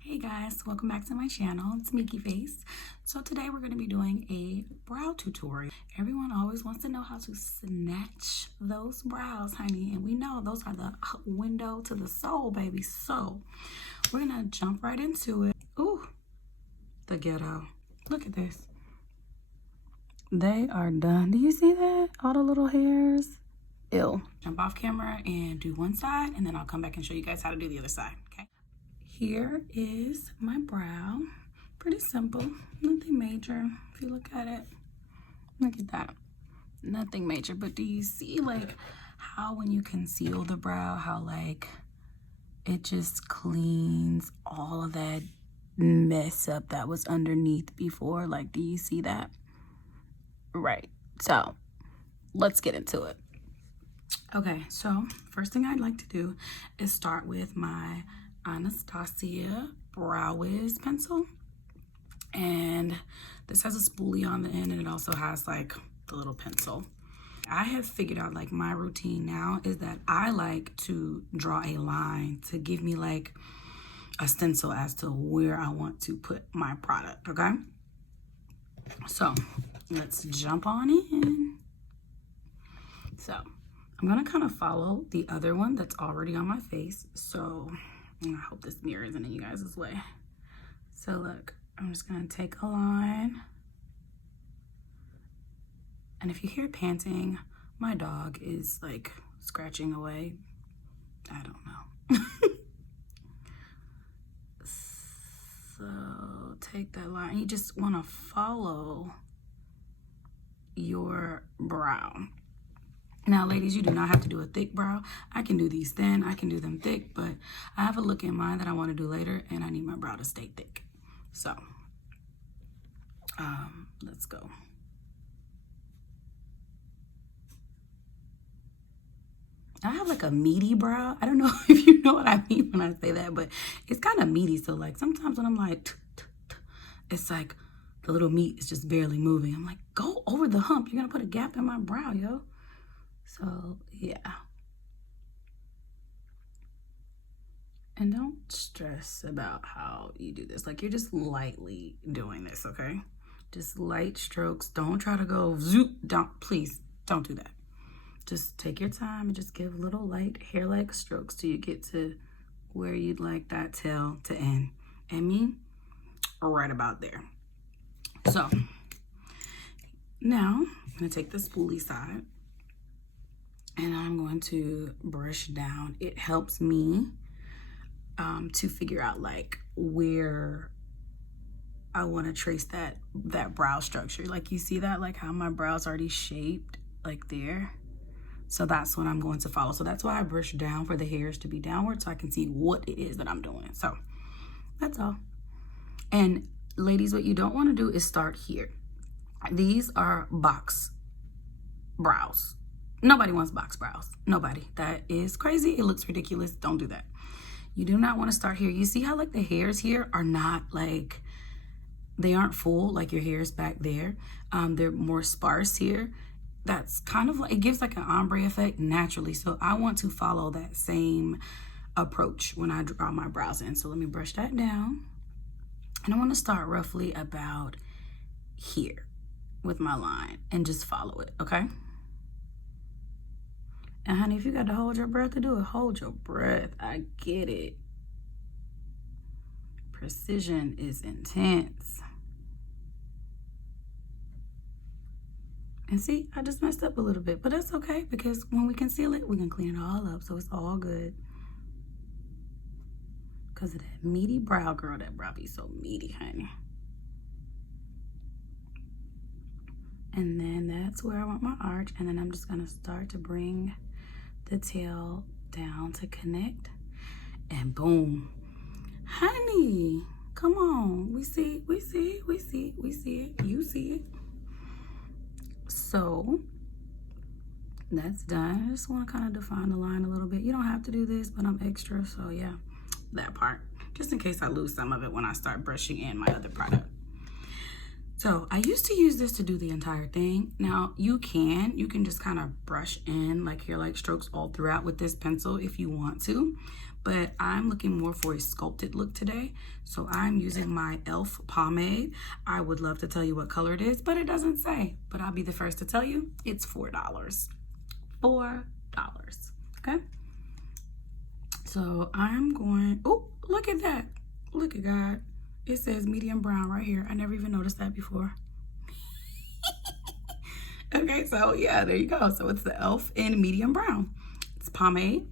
Hey guys, welcome back to my channel. It's MeekyFace. So today we're going to be doing a brow tutorial. Everyone always wants to know how to snatch those brows, honey, and we know those are the window to the soul, baby. So we're going to jump right into it. Ooh, the ghetto. Look at this. They are done. Do you see that? All the little hairs. Ew. Jump off camera and do one side, and then I'll come back and show you guys how to do the other side, okay? Here is my brow. Pretty simple, nothing major. If you look at it, look at that. Nothing major, but do you see like how when you conceal the brow, how like it just cleans all of that mess up that was underneath before? Like, do you see that? Right, so let's get into it. Okay, so first thing I'd like to do is start with my Anasatsia Brow Wiz pencil, and this has a spoolie on the end, and it also has like the little pencil. I have figured out like my routine now is that I like to draw a line to give me like a stencil as to where I want to put my product. Okay, so let's jump on in. So I'm gonna kind of follow the other one that's already on my face, so I hope this mirror isn't in you guys' way. So look, I'm just gonna take a line. And if you hear panting, my dog is like scratching away. I don't know. So take that line. You just wanna follow your brow. Now, ladies, you do not have to do a thick brow. I can do these thin, I can do them thick, but I have a look in mind that I want to do later, and I need my brow to stay thick. So, let's go. I have like a meaty brow. I don't know if you know what I mean when I say that, but it's kind of meaty. So, like, sometimes when I'm like, it's like the little meat is just barely moving. I'm like, go over the hump. You're going to put a gap in my brow, yo. So, yeah. And don't stress about how you do this. Like, you're just lightly doing this, okay? Just light strokes. Don't try to go zoop. Please, don't do that. Just take your time and just give little light hair-like strokes till you get to where you'd like that tail to end. And me, right about there. So, now I'm going to take the spoolie side, and I'm going to brush down. It helps me to figure out like where I want to trace that brow structure. Like, you see that, like how my brow's already shaped like there. So that's what I'm going to follow. So that's why I brush down, for the hairs to be downward, so I can see what it is that I'm doing. So that's all. And ladies, what you don't want to do is start here. These are box brows. Nobody wants box brows. Nobody. That is crazy. It looks ridiculous. Don't do that. You do not want to start here. You see how like the hairs here are not like, they aren't full like your hairs back there. They're more sparse here. That's kind of like, it gives like an ombre effect naturally. So I want to follow that same approach when I draw my brows in. So let me brush that down. And I want to start roughly about here with my line and just follow it, okay? And honey, if you got to hold your breath to do it, hold your breath. I get it. Precision is intense. And see, I just messed up a little bit, but that's okay, because when we conceal it, we can clean it all up, so it's all good. Because of that meaty brow, girl, that brow be so meaty, honey. And then that's where I want my arch, and then I'm just gonna start to bring the tail down to connect, and boom. Honey, come on. We see it, we see it, we see it, we see it, you see it. So that's done. I just want to kind of define the line a little bit. You don't have to do this, but I'm extra, so yeah, that part, just in case I lose some of it when I start brushing in my other product. So I used to use this to do the entire thing. Now you can just kind of brush in like hair-like strokes all throughout with this pencil if you want to. But I'm looking more for a sculpted look today. So I'm using my e.l.f. pomade. I would love to tell you what color it is, but it doesn't say. But I'll be the first to tell you, it's $4. $4, okay? So I'm going, oh, look at that. Look at God. It says medium brown right here. I never even noticed that before. Okay, so yeah, there you go. So it's the e.l.f. in medium brown. It's pomade.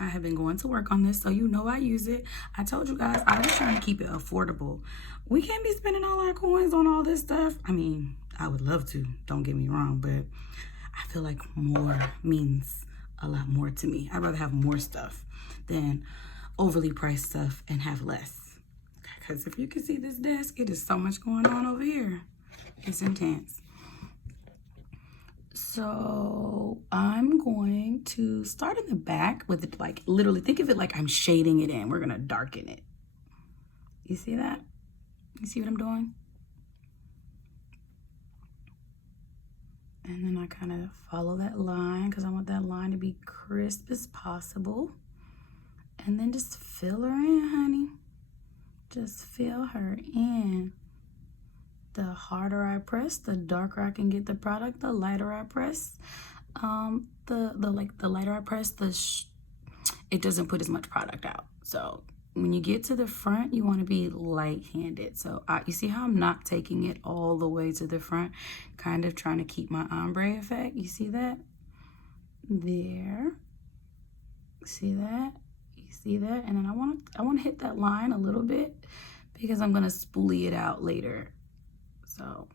I have been going to work on this, so you know I use it. I told you guys, I was trying to keep it affordable. We can't be spending all our coins on all this stuff. I mean, I would love to, don't get me wrong, but I feel like more means a lot more to me. I'd rather have more stuff than overly priced stuff and have less. Because if you can see this desk, it is so much going on over here. It's intense. So I'm going to start in the back with it, like literally think of it like I'm shading it in. We're going to darken it. You see that? You see what I'm doing? And then I kind of follow that line because I want that line to be crisp as possible. And then just fill her in, honey. Just fill her in. The harder I press, the darker I can get the product. The lighter I press, the lighter I press, it doesn't put as much product out. So when you get to the front, you want to be light-handed. So you see how I'm not taking it all the way to the front, kind of trying to keep my ombre effect. You see that? There. See that? See that? And then I want to hit that line a little bit because I'm going to spoolie it out later. So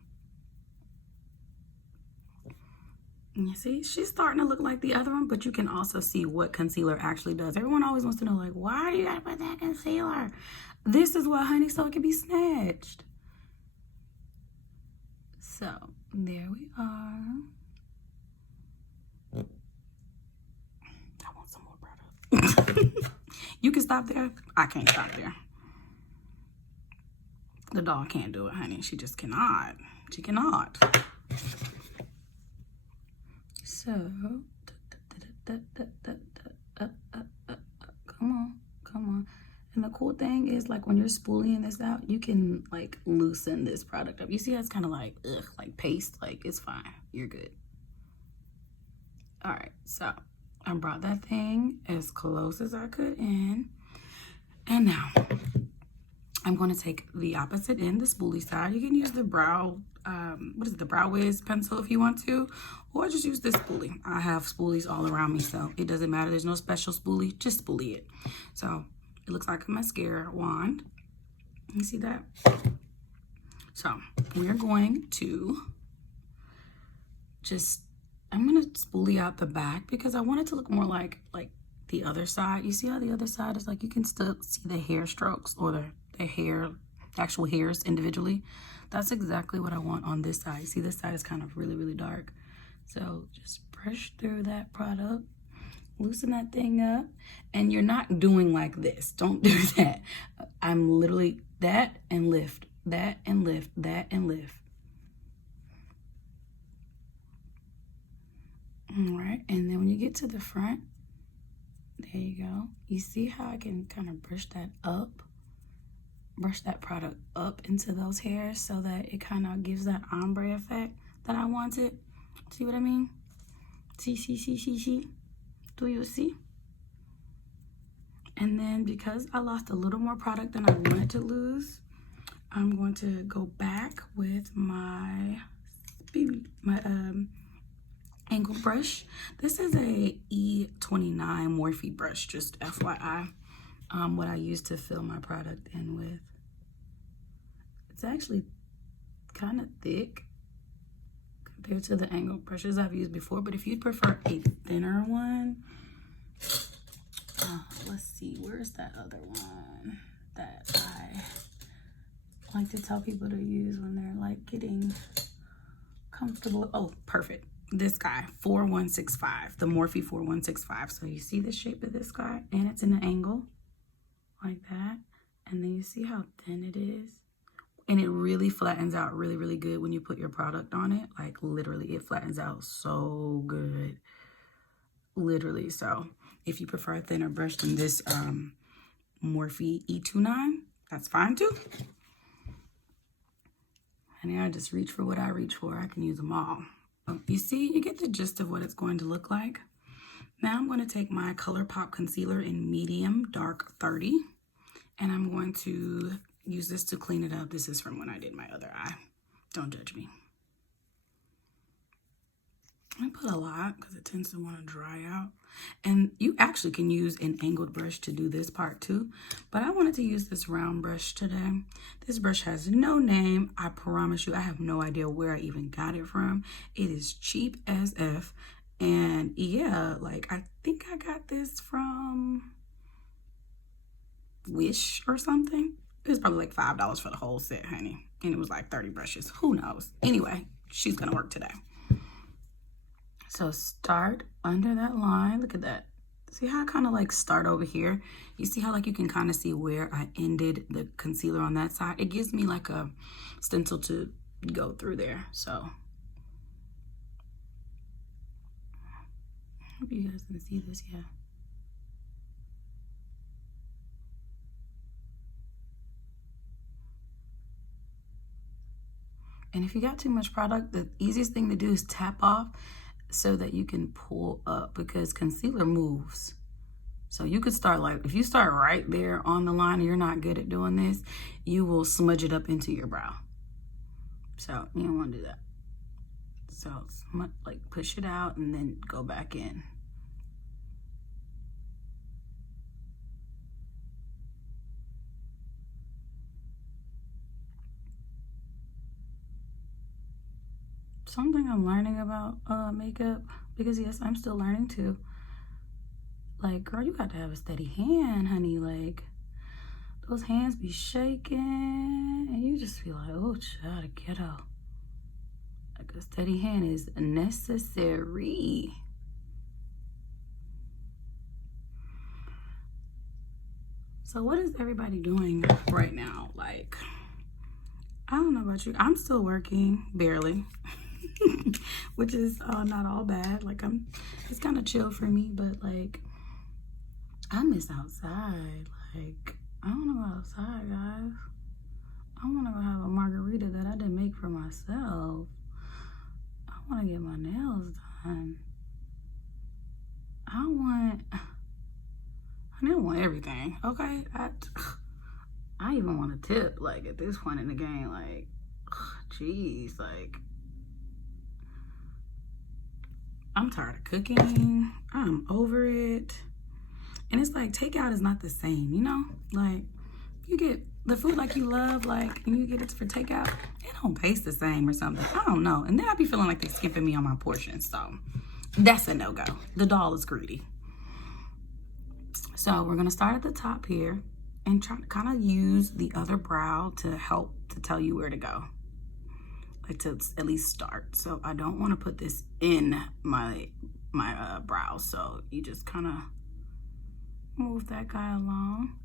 you see, she's starting to look like the other one, but you can also see what concealer actually does. Everyone always wants to know, like, why do you gotta put that concealer? This is what, honey, so it can be snatched. So there we are. I want some more product. You can stop there. I can't stop there. The dog can't do it, honey. She just cannot. She cannot. So, come on. And the cool thing is, like, when you're spooling this out, you can, like, loosen this product up. You see how it's kind of like, like paste? Like, it's fine. You're good. All right, so I brought that thing as close as I could in. And now I'm going to take the opposite end, the spoolie side. You can use the brow, the Brow Wiz pencil if you want to, or just use this spoolie. I have spoolies all around me, so it doesn't matter. There's no special spoolie, just spoolie it. So it looks like a mascara wand. You see that? So we're going to I'm going to spoolie out the back because I want it to look more like the other side. You see how the other side is like, you can still see the hair strokes or the actual hairs individually. That's exactly what I want on this side. See, this side is kind of really, really dark. So just brush through that product, loosen that thing up, and you're not doing like this. Don't do that. I'm literally that and lift, that and lift, that and lift. All right, and then when you get to the front, there you go. You see how I can kind of brush that product up into those hairs so that it kind of gives that ombre effect that I wanted. See what I mean? See? Do you see? And then because I lost a little more product than I wanted to lose, I'm going to go back with my angle brush. This is a E29 Morphe brush, just FYI. What I use to fill my product in with. It's actually kind of thick compared to the angle brushes I've used before, but if you'd prefer a thinner one, let's see, where's that other one that I like to tell people to use when they're like getting comfortable? Oh, perfect. This guy, 4165, the Morphe 4165. So you see the shape of this guy, and it's in an angle like that, and then you see how thin it is. And it really flattens out really, really good when you put your product on it. Like literally, it flattens out so good. Literally. So if you prefer a thinner brush than this Morphe E29, that's fine too. And I just reach for what I reach for. I can use them all. You see, you get the gist of what it's going to look like. Now I'm going to take my ColourPop Concealer in medium dark 30. And I'm going to use this to clean it up. This is from when I did my other eye. Don't judge me. I put a lot because it tends to want to dry out. And you actually can use an angled brush to do this part too. But I wanted to use this round brush today. This brush has no name. I promise you, I have no idea where I even got it from. It is cheap as F. And yeah, like I think I got this from Wish or something. It was probably like $5 for the whole set, honey. And it was like 30 brushes. Who knows? Anyway, she's gonna work today. So start under that line. Look at that. See how I kind of like start over here? You see how like you can kind of see where I ended the concealer on that side? It gives me like a stencil to go through there. So I hope you guys can see this, yeah. And if you got too much product, the easiest thing to do is tap off so that you can pull up, because concealer moves. So you could start like, if you start right there on the line and you're not good at doing this, you will smudge it up into your brow. So you don't want to do that. So like push it out and then go back in. Something I'm learning about makeup, because yes, I'm still learning too. Like, girl, you got to have a steady hand, honey. Like, those hands be shaking and you just feel like, oh, child, a ghetto. Like a steady hand is necessary. So what is everybody doing right now? Like, I don't know about you. I'm still working, barely. Which is not all bad. Like it's kind of chill for me, but like I miss outside. Like I want to go outside, guys. I want to go have a margarita that I didn't make for myself. I want to get my nails done. I want everything. Okay, I even want a tip. Like at this point in the game, like, jeez, like. I'm tired of cooking. I'm over it. And it's like takeout is not the same, you know? Like you get the food like you love, like, and you get it for takeout, it don't taste the same or something. I don't know. And then I be feeling like they're skipping me on my portions. So that's a no-go. The doll is greedy. So we're gonna start at the top here and try to kind of use the other brow to help to tell you where to go. To at least start. So I don't want to put this in my brow, so you just kind of move that guy along.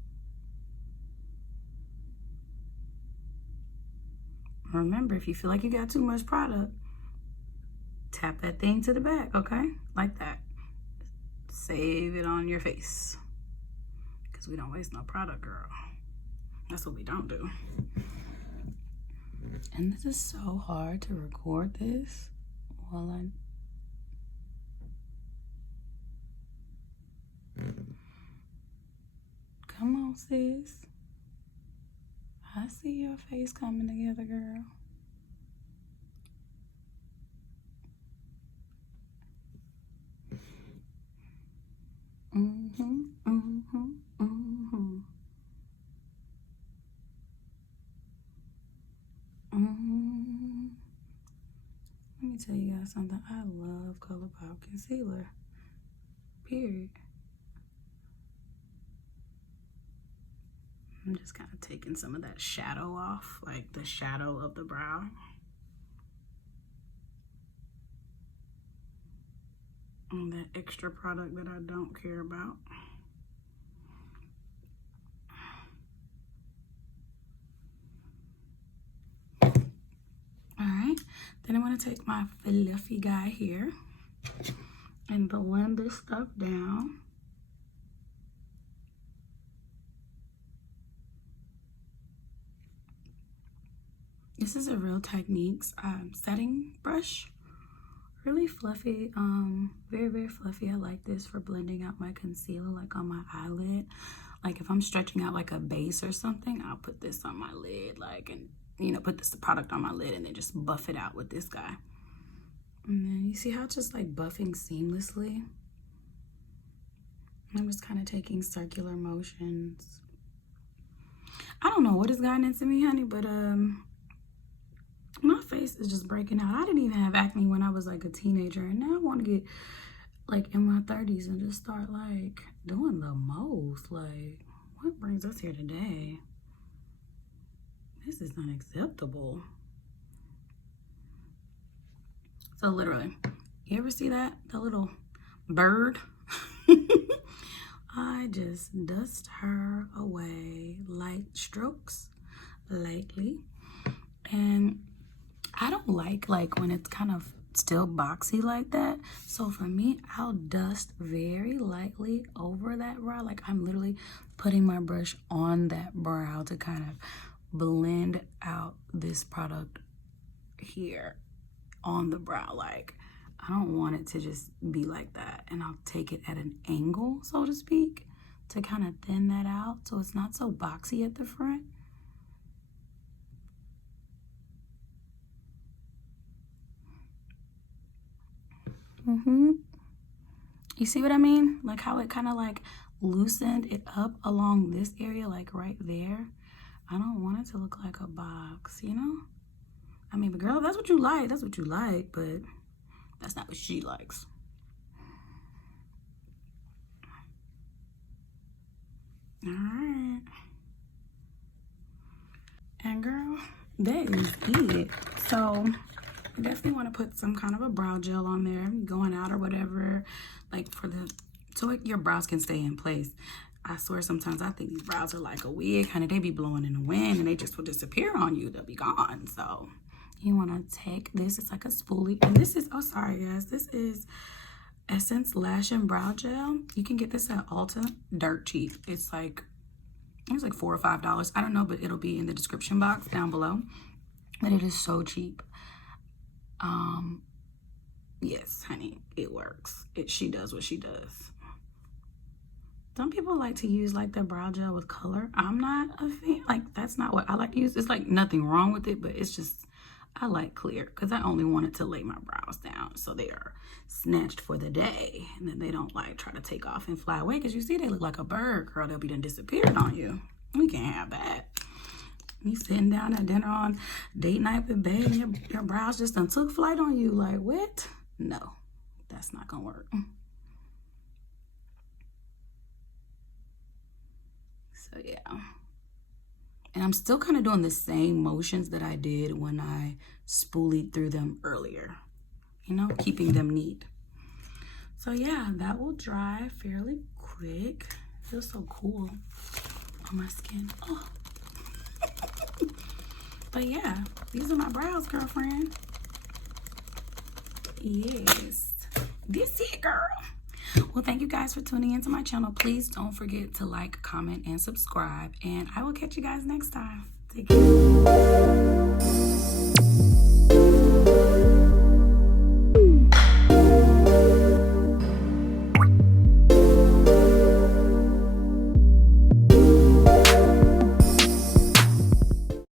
Remember, if you feel like you got too much product, tap that thing to the back, okay? Like that. Save it on your face, because we don't waste no product, girl. That's what we don't do. And this is so hard to record this while Come on, sis. I see your face coming together, girl. Let me tell you guys something. I love ColourPop Concealer. Period. I'm just kind of taking some of that shadow off, like the shadow of the brow. And that extra product that I don't care about. Then I'm going to take my fluffy guy here and blend this stuff down. This is a Real Techniques setting brush. Really fluffy, very, very fluffy. I like this for blending out my concealer, like on my eyelid. Like if I'm stretching out like a base or something, I'll put this on my lid, like, and you know, put this product on my lid and then just buff it out with this guy. And then you see how it's just like buffing seamlessly? I'm just kind of taking circular motions. I don't know what has gotten into me, honey, but my face is just breaking out. I didn't even have acne when I was like a teenager, and now I want to get like in my 30s and just start like doing the most. Like, what brings us here today? This is unacceptable. So literally, you ever see that? The little bird? I just dust her away, light strokes, lightly. And I don't like when it's kind of still boxy like that. So for me, I'll dust very lightly over that brow. Like I'm literally putting my brush on that brow to kind of blend out this product here on the brow. Like I don't want it to just be like that. And I'll take it at an angle, so to speak, to kind of thin that out so it's not so boxy at the front. You see what I mean? Like how it kind of like loosened it up along this area, like right there. I don't want it to look like a box, you know? I mean, but girl, that's what you like. That's what you like, but that's not what she likes. All right. And girl, that is it. So I definitely want to put some kind of a brow gel on there, going out or whatever, like so your brows can stay in place. I swear sometimes I think these brows are like a wig, honey. They be blowing in the wind and they just will disappear on you. They'll be gone. So you want to take this. It's like a spoolie. And this is, oh, sorry, guys. This is Essence Lash and Brow Gel. You can get this at Ulta. Dirt cheap. It's like $4 or $5. I don't know, but it'll be in the description box down below. But it is so cheap. Yes, honey, it works. She does what she does. Some people like to use like their brow gel with color. I'm not a fan. Like that's not what I like to use. It's like nothing wrong with it, but it's just I like clear because I only wanted to lay my brows down so they are snatched for the day, and then they don't like try to take off and fly away. Because you see, they look like a bird, girl. They'll be done disappeared on you. We can't have that. You sitting down at dinner on date night with babe, and your brows just done took flight on you. Like what? No, that's not gonna work. So yeah, and I'm still kind of doing the same motions that I did when I spoolied through them earlier, you know, keeping them neat. So yeah, that will dry fairly quick. It feels so cool on my skin. Oh. But yeah, these are my brows, girlfriend. Yes, this it, girl. Well, thank you guys for tuning into my channel. Please don't forget to like, comment, and subscribe. And I will catch you guys next time. Take care.